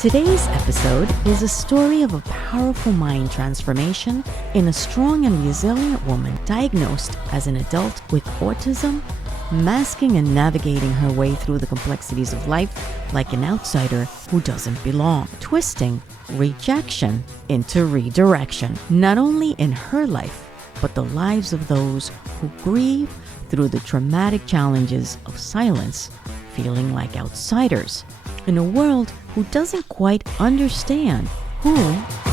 Today's episode is a story of a powerful mind transformation in a strong and resilient woman diagnosed as an adult with autism, masking and navigating her way through the complexities of life like an outsider who doesn't belong, twisting rejection into redirection, not only in her life, but the lives of those who grieve through the traumatic challenges of silence, feeling like outsiders in a world who doesn't quite understand who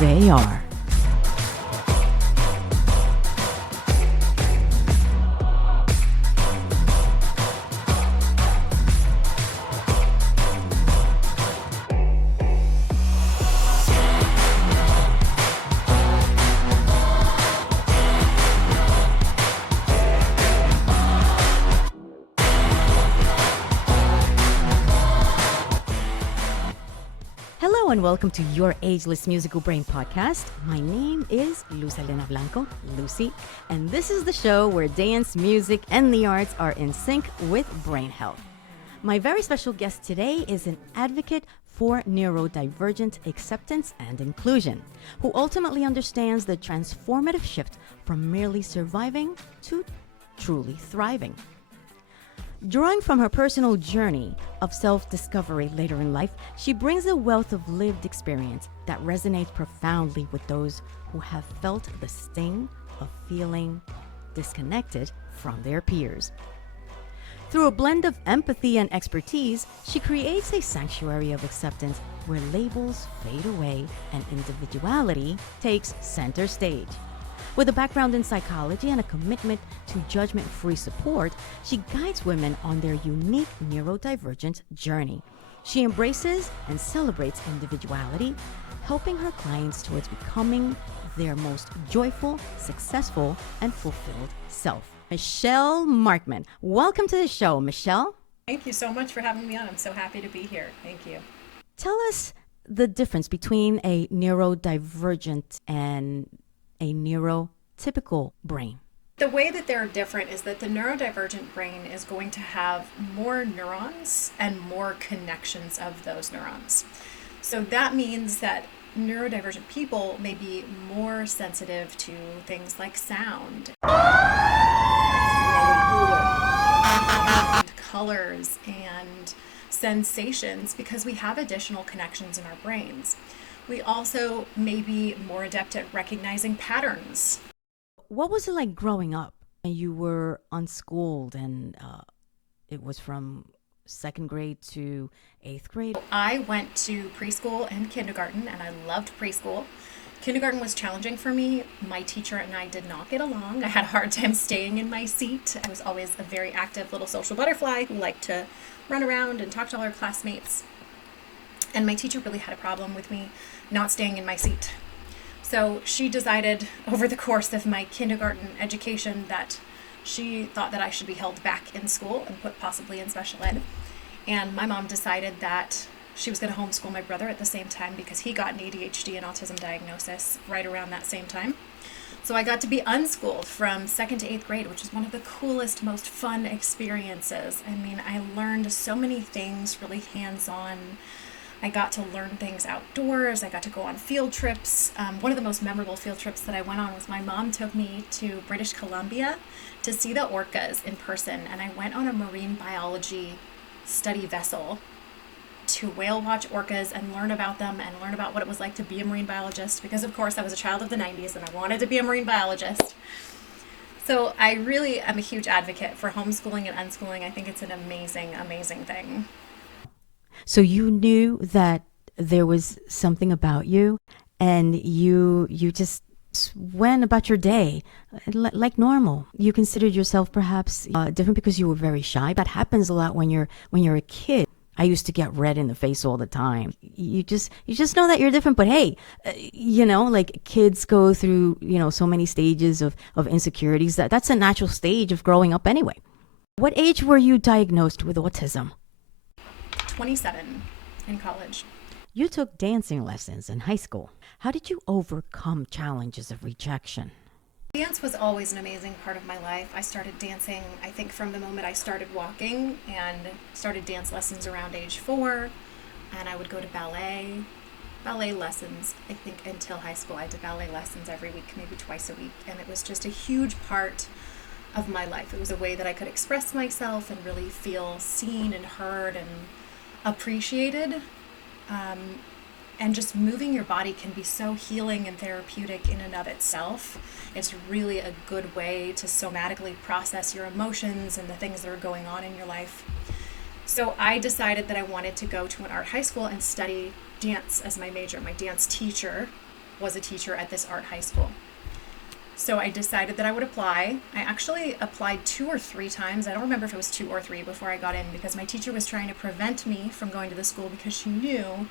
they are. Hello and welcome to your Ageless Musical Brain podcast. My name is Luz Elena Blanco, Lucy, and this is the show where dance, music, and the arts are in sync with brain health. My very special guest today is an advocate for neurodivergent acceptance and inclusion, who ultimately understands the transformative shift from merely surviving to truly thriving. Drawing from her personal journey of self-discovery later in life, she brings a wealth of lived experience that resonates profoundly with those who have felt the sting of feeling disconnected from their peers. Through a blend of empathy and expertise, she creates a sanctuary of acceptance where labels fade away and individuality takes center stage. With a background in psychology and a commitment to judgment-free support, she guides women on their unique neurodivergent journey. She embraces and celebrates individuality, helping her clients towards becoming their most joyful, successful, and fulfilled self. Michelle Markman, welcome to the show, Michelle. Thank you so much for having me on. I'm so happy to be here. Thank you. Tell us the difference between a neurodivergent and a neurotypical brain. The way that they're different is that the neurodivergent brain is going to have more neurons and more connections of those neurons. So that means that neurodivergent people may be more sensitive to things like sound, and colors, and sensations because we have additional connections in our brains. We also may be more adept at recognizing patterns. What was it like growing up? You were unschooled and it was from second grade to eighth grade. I went to preschool and kindergarten and I loved preschool. Kindergarten was challenging for me. My teacher and I did not get along. I had a hard time staying in my seat. I was always a very active little social butterfly who liked to run around and talk to all her classmates. And my teacher really had a problem with me not staying in my seat. So she decided over the course of my kindergarten education that she thought that I should be held back in school and put possibly in special ed. And my mom decided that she was going to homeschool my brother at the same time because he got an ADHD and autism diagnosis right around that same time. So I got to be unschooled from second to eighth grade, which is one of the coolest, most fun experiences. I mean, I learned so many things really hands-on. I got to learn things outdoors. I got to go on field trips. One of the most memorable field trips that I went on was my mom took me to British Columbia to see the orcas in person. And I went on a marine biology study vessel to whale watch orcas and learn about them and learn about what it was like to be a marine biologist. Because of course I was a child of the 90s and I wanted to be a marine biologist. So I really am a huge advocate for homeschooling and unschooling. I think it's an amazing, amazing thing. So you knew that there was something about you and you just went about your day like normal. You considered yourself perhaps different because you were very shy. That happens a lot when you're a kid. I used to get red in the face all the time. You just know that you're different. But hey, like kids go through, so many stages of insecurities. That's a natural stage of growing up anyway. What age were you diagnosed with autism? 27 in college. You took dancing lessons in high school. How did you overcome challenges of rejection? Dance was always an amazing part of my life. I started dancing, I think, from the moment I started walking and started dance lessons around age 4. and I would go to ballet lessons. I think until high school, I did ballet lessons every week, maybe twice a week. And it was just a huge part of my life. It was a way that I could express myself and really feel seen and heard and appreciated. And just moving your body can be so healing and therapeutic in and of itself. It's really a good way to somatically process your emotions and the things that are going on in your life. So I decided that I wanted to go to an art high school and study dance as my major. My dance teacher was a teacher at this art high school. So I decided that I would apply. I actually applied 2 or 3 times. I don't remember if it was 2 or 3 before I got in, because my teacher was trying to prevent me from going to the school because she knew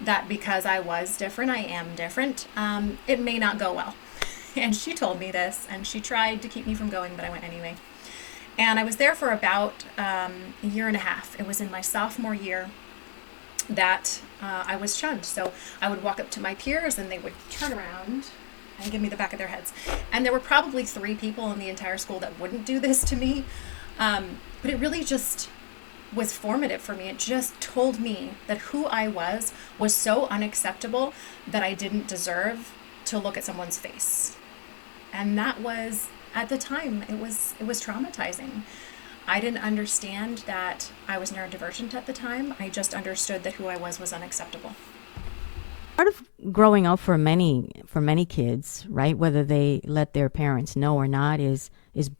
that because I was different, I am different, it may not go well. And she told me this, and she tried to keep me from going, but I went anyway. And I was there for about a year and a half. It was in my sophomore year that I was shunned. So I would walk up to my peers and they would turn around and give me the back of their heads. And there were probably 3 people in the entire school that wouldn't do this to me. But it really just was formative for me. It just told me that who I was so unacceptable that I didn't deserve to look at someone's face. And that was, at the time, it was traumatizing. I didn't understand that I was neurodivergent at the time. I just understood that who I was unacceptable. Part of growing up for many kids, right, whether they let their parents know or not, is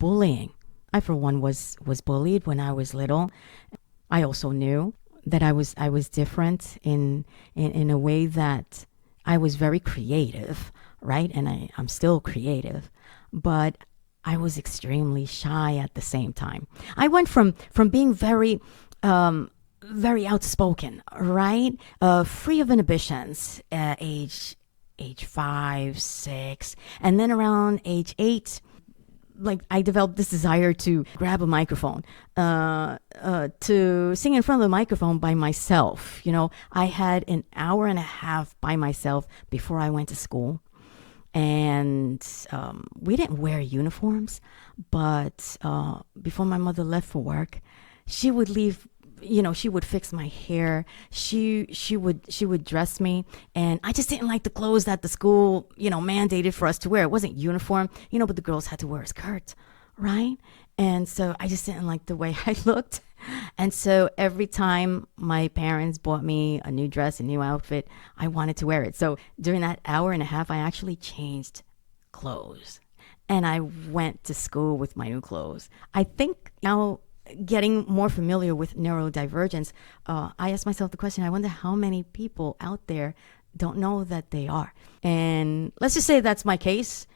bullying. I, for one, was bullied when I was little. I also knew that I was different in a way that I was very creative, right? And I'm still creative, but I was extremely shy at the same time. I went from being very very outspoken, right? Free of inhibitions, age 5, 6, and then around age 8, like I developed this desire to grab a microphone, to sing in front of the microphone by myself. You know, I had an hour and a half by myself before I went to school, and we didn't wear uniforms, but before my mother left for work, she would leave. You know, she would fix my hair. She would dress me, and I just didn't like the clothes that the school, mandated for us to wear. It wasn't uniform, but the girls had to wear a skirt, right? And so I just didn't like the way I looked. And so every time my parents bought me a new dress, a new outfit, I wanted to wear it. So during that hour and a half, I actually changed clothes, and I went to school with my new clothes. I think now, getting more familiar with neurodivergence, I asked myself the question, I wonder how many people out there don't know that they are. And let's just say that's my case.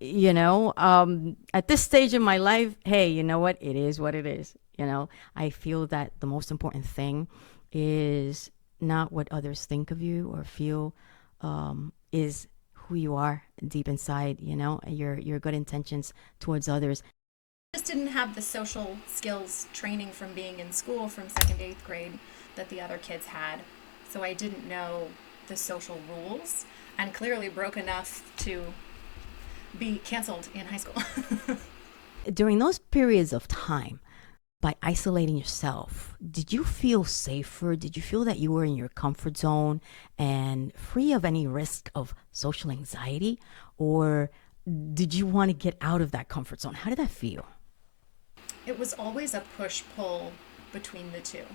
At this stage in my life, hey, you know what? It is what it is. I feel that the most important thing is not what others think of you or feel, is who you are deep inside, your good intentions towards others. Just didn't have the social skills training from being in school from 2nd to 8th grade that the other kids had. So I didn't know the social rules, and clearly broke enough to be canceled in high school. During those periods of time, by isolating yourself, did you feel safer? Did you feel that you were in your comfort zone and free of any risk of social anxiety? Or did you want to get out of that comfort zone? How did that feel? It was always a push-pull between the two.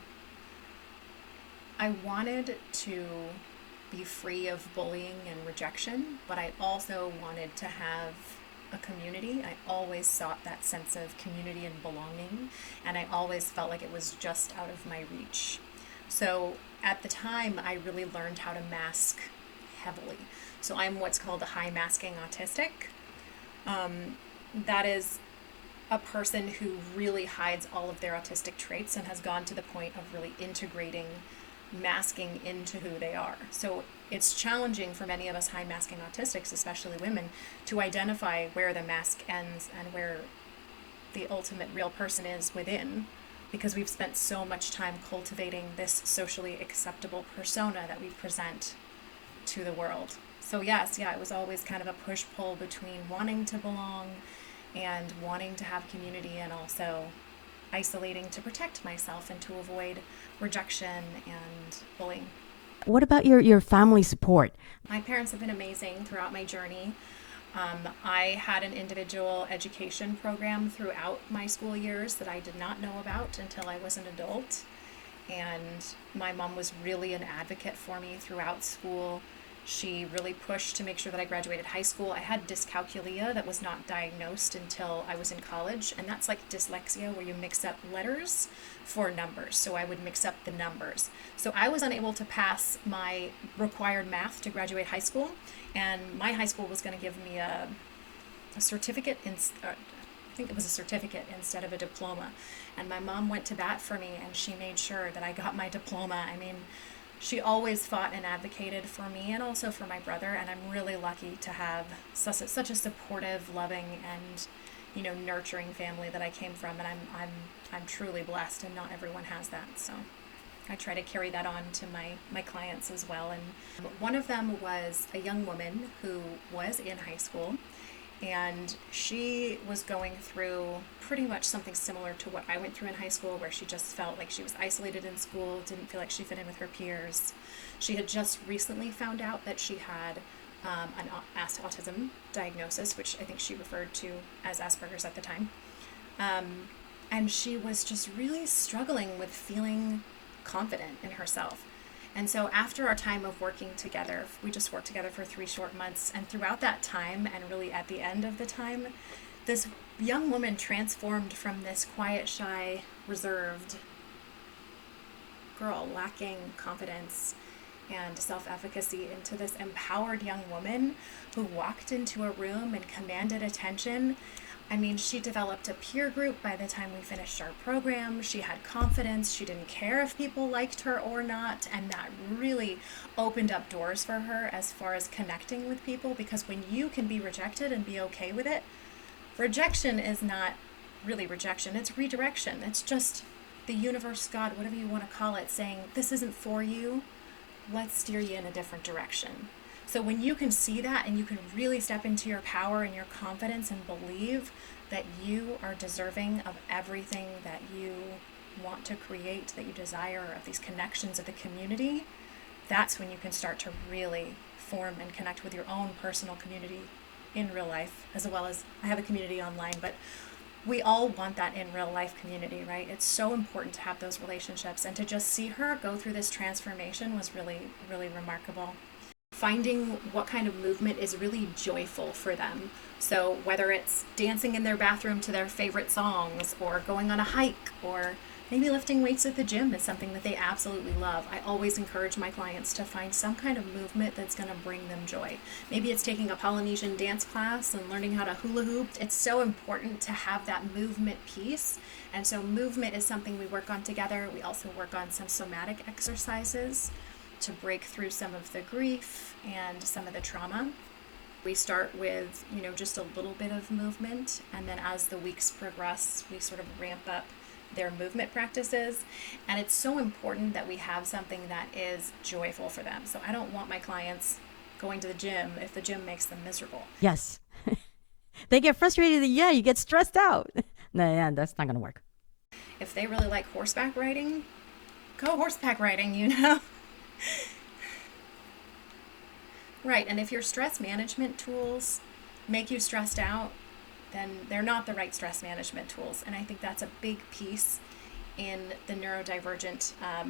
I wanted to be free of bullying and rejection, but I also wanted to have a community. I always sought that sense of community and belonging, and I always felt like it was just out of my reach. So at the time, I really learned how to mask heavily. So I'm what's called a high masking autistic. That is a person who really hides all of their autistic traits and has gone to the point of really integrating masking into who they are. So it's challenging for many of us high masking autistics, especially women, to identify where the mask ends and where the ultimate real person is within, because we've spent so much time cultivating this socially acceptable persona that we present to the world. So yes, it was always kind of a push-pull between wanting to belong and wanting to have community, and also isolating to protect myself and to avoid rejection and bullying. What about your family support? My parents have been amazing throughout my journey. I had an individual education program throughout my school years that I did not know about until I was an adult. And my mom was really an advocate for me throughout school. She really pushed to make sure that I graduated high school. I had dyscalculia that was not diagnosed until I was in college, and that's like dyslexia where you mix up letters for numbers. So I would mix up the numbers. So I was unable to pass my required math to graduate high school, and my high school was going to give me a certificate I think it was a certificate instead of a diploma. And my mom went to bat for me, and she made sure that I got my diploma. I mean, she always fought and advocated for me and also for my brother, and I'm really lucky to have such a supportive, loving, and nurturing family that I came from, and I'm truly blessed, and not everyone has that. So I try to carry that on to my clients as well. And one of them was a young woman who was in high school, and she was going through pretty much something similar to what I went through in high school, where she just felt like she was isolated in school, didn't feel like she fit in with her peers. She had just recently found out that she had an autism diagnosis, which I think she referred to as Asperger's at the time. And she was just really struggling with feeling confident in herself. And so after our time of working together, we just worked together for 3 short months. And throughout that time, and really at the end of the time, this young woman transformed from this quiet, shy, reserved girl lacking confidence and self-efficacy into this empowered young woman who walked into a room and commanded attention. I mean, she developed a peer group by the time we finished our program. She had confidence. She didn't care if people liked her or not. And that really opened up doors for her as far as connecting with people, because when you can be rejected and be okay with it, rejection is not really rejection. It's redirection. It's just the universe, God, whatever you want to call it, saying, this isn't for you. Let's steer you in a different direction. So when you can see that and you can really step into your power and your confidence and believe that you are deserving of everything that you want to create, that you desire, of these connections of the community, that's when you can start to really form and connect with your own personal community in real life, as well as I have a community online, but we all want that in real life community, right? It's so important to have those relationships, and to just see her go through this transformation was really, really remarkable. Finding what kind of movement is really joyful for them. So whether it's dancing in their bathroom to their favorite songs, or going on a hike, or maybe lifting weights at the gym is something that they absolutely love. I always encourage my clients to find some kind of movement that's going to bring them joy. Maybe it's taking a Polynesian dance class and learning how to hula hoop. It's so important to have that movement piece. And so movement is something we work on together. We also work on some somatic exercises to break through some of the grief and some of the trauma. We start with, just a little bit of movement, and then as the weeks progress, we sort of ramp up their movement practices. And it's so important that we have something that is joyful for them. So I don't want my clients going to the gym if the gym makes them miserable. Yes. They get frustrated. Yeah, you get stressed out. No, yeah, that's not going to work. If they really like horseback riding, go horseback riding, Right, and if your stress management tools make you stressed out, then they're not the right stress management tools. And I think that's a big piece in the neurodivergent, I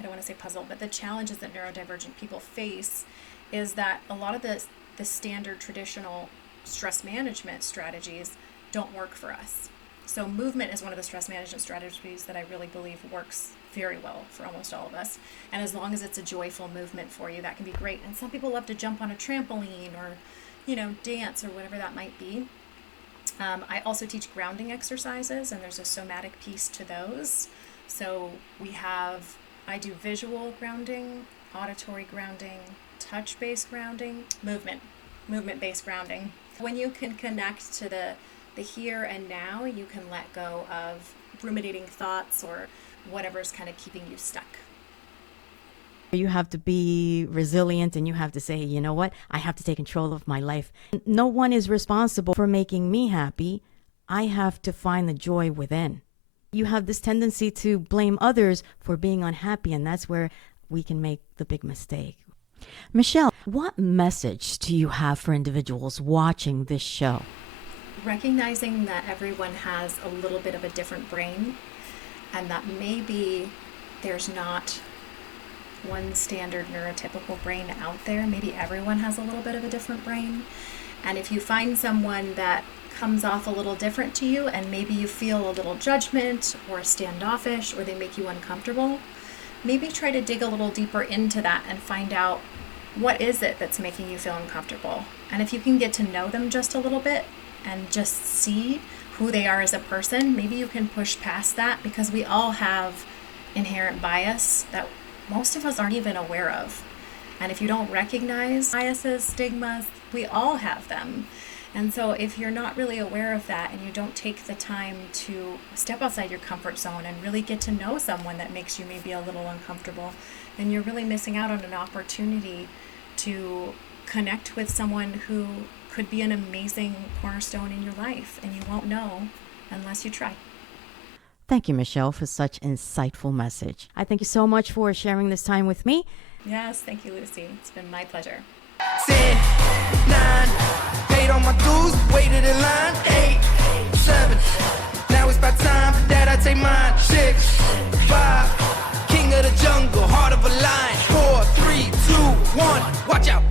don't want to say puzzle, but the challenges that neurodivergent people face is that a lot of the standard traditional stress management strategies don't work for us. So movement is one of the stress management strategies that I really believe works very well for almost all of us. And as long as it's a joyful movement for you, that can be great. And some people love to jump on a trampoline or, dance or whatever that might be. I also teach grounding exercises, and there's a somatic piece to those. So I do visual grounding, auditory grounding, touch-based grounding, movement-based grounding. When you can connect to the here and now, you can let go of ruminating thoughts or whatever's kind of keeping you stuck. You have to be resilient, and you have to say, you know what? I have to take control of my life. No one is responsible for making me happy. I have to find the joy within. You have this tendency to blame others for being unhappy, and that's where we can make the big mistake. Michelle, what message do you have for individuals watching this show? Recognizing that everyone has a little bit of a different brain, and that maybe there's not one standard neurotypical brain out there. Maybe everyone has a little bit of a different brain. And if you find someone that comes off a little different to you, and maybe you feel a little judgment or standoffish, or they make you uncomfortable, maybe try to dig a little deeper into that and find out, what is it that's making you feel uncomfortable? And if you can get to know them just a little bit and just see who they are as a person, maybe you can push past that, because we all have inherent bias that most of us aren't even aware of. And if you don't recognize biases, stigmas, we all have them. And so if you're not really aware of that, and you don't take the time to step outside your comfort zone and really get to know someone that makes you maybe a little uncomfortable, then you're really missing out on an opportunity to connect with someone who could be an amazing cornerstone in your life, and you won't know unless you try. Thank you, Michelle, for such insightful message. I thank you so much for sharing this time with me. Yes, thank you, Lucy. It's been my pleasure. 10, 9, paid on my dues, waited in line. 8, 7, now it's about time that I take mine. 6, 5, king of the jungle, heart of a lion. 4, 3, 2, 1, watch out.